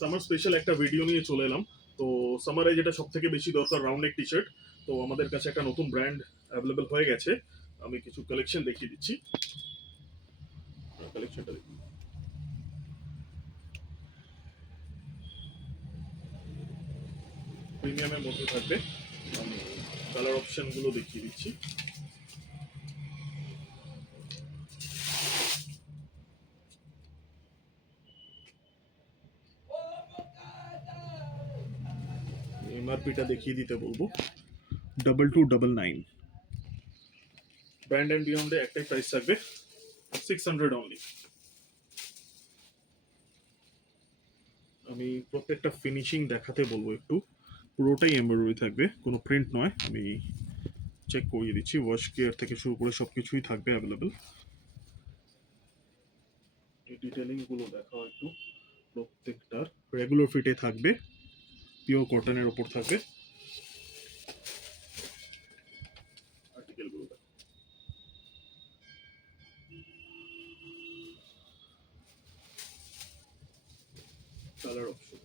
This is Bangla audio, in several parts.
সামার স্পেশাল একটা ভিডিও নিয়ে চলে এলাম। তো সামারে যেটা সব থেকে বেশি দরকার রাউন্ড নেক টি শার্ট। তো আমাদের কাছে একটা নতুন ব্র্যান্ড অ্যাভেলেবেল হয়ে গেছে। আমি কিছু কালেকশন দেখিয়ে দিচ্ছি। কালেকশনটা দেখুন, প্রিমিয়ামের মধ্যে থাকবে। আমি কালার অপশনগুলো দেখিয়ে দিচ্ছি। এমআরপিটা দেখিয়ে দিতে বলবো, 2299। ব্র্যান্ড অ্যান্ড বিয়ন্ডে একটাই প্রাইস থাকবে, 600 অনলি। আমি প্রত্যেকটা ফিনিশিং দেখাতে বলবো একটু। পুরোটাই এমব্রয়ডারি থাকবে, কোনো প্রিন্ট নয়। আমি চেক করিয়ে দিচ্ছি, ওয়াশ কেয়ার থেকে শুরু করে সব কিছুই থাকবে অ্যাভেলেবেল। এই ডিটেলিংগুলো দেখাও একটু। প্রত্যেকটার রেগুলার ফিটে থাকবে, পিওর কটনের ওপর থাকবে। আর্টিকেলগুলো দেখো, কালার অপশন,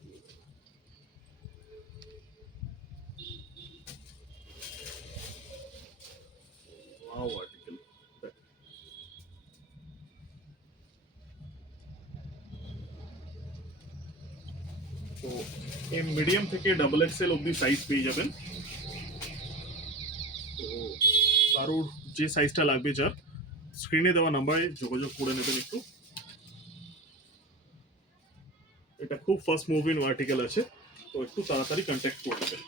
ওয়াও আর্টিকেল। তো এম মিডিয়াম থেকে ডাবল এক্সেল অবধি সাইজ পেয়ে যাবেন। তো কারোর যে সাইজটা লাগবে, যার স্ক্রিনে দেওয়া নাম্বারে যোগাযোগ করে নেবেন একটু। এটা খুব ফাস্ট মুভিং আর্টিকেল আছে, তো একটু তাড়াতাড়ি কন্ট্যাক্ট করে নেবেন।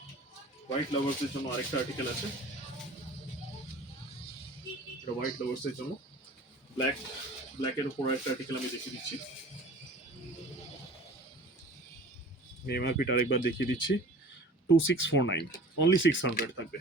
হোয়াইট লাভার্সের জন্য আরেকটা আর্টিকেল আছে, এটা হোয়াইট লাভার্সের জন্য। ব্ল্যাকের উপর একটা আর্টিকেল আমি দেখিয়ে দিচ্ছি। এমআরপিটা আরেকবার দেখিয়ে দিচ্ছি, 2649, অনলি 600 থাকবে।